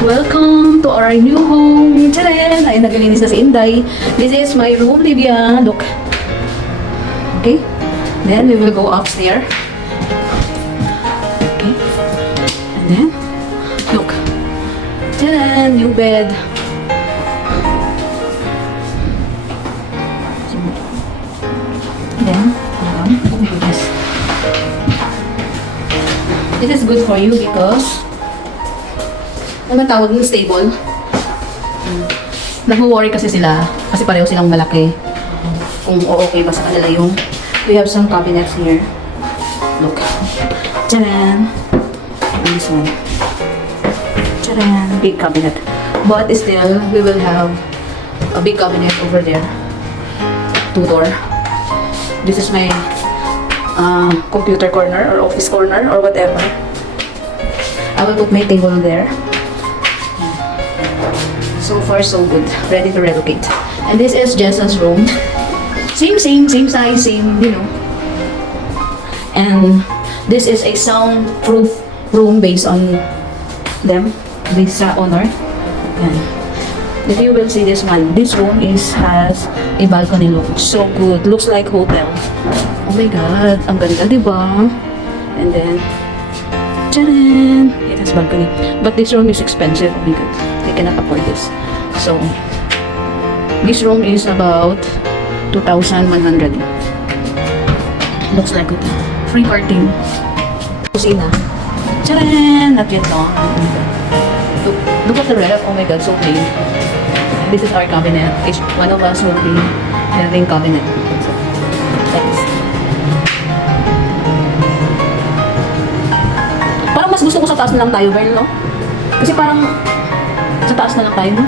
Welcome to our new home. Tcharan! Ay, naglilinis na si Inday. This is my room, Livia. Look. Okay. Then we will go upstairs. Okay. And then, look. Tcharan! New bed. Then, this is good for you because ano tawag yung stable? Nag-worry kasi sila kasi pareho silang malaki. Kung okay ba sa kanila yung we have some cabinets here. Look. Tcharan! And this one. Tcharan! Big cabinet. But still, we will have a big cabinet over there. 2-door. This is my computer corner or office corner or whatever. I will put my table there. So far so good. Ready to relocate. And this is Jessa's room. Same size, same, you know. And this is a soundproof room based on them. This owner. Yan. If you will see this one, this room has a balcony look. So good. Looks like hotel. Oh my God. Ang ganda, diba? And then, tcharan! It has balcony. But this room is expensive. Oh my God. I cannot afford this. So, this room is about 2,100. Looks like hotel. Free parking. Kusina. Tcharan! Not yet long. Look at the ref. Oh my God. So clean. This is our cabinet. One of us will be having cabinet. So, thanks. Parang mas gusto ko sa taas na lang tayo, girl, no? Kasi parang sa taas na lang tayo, no?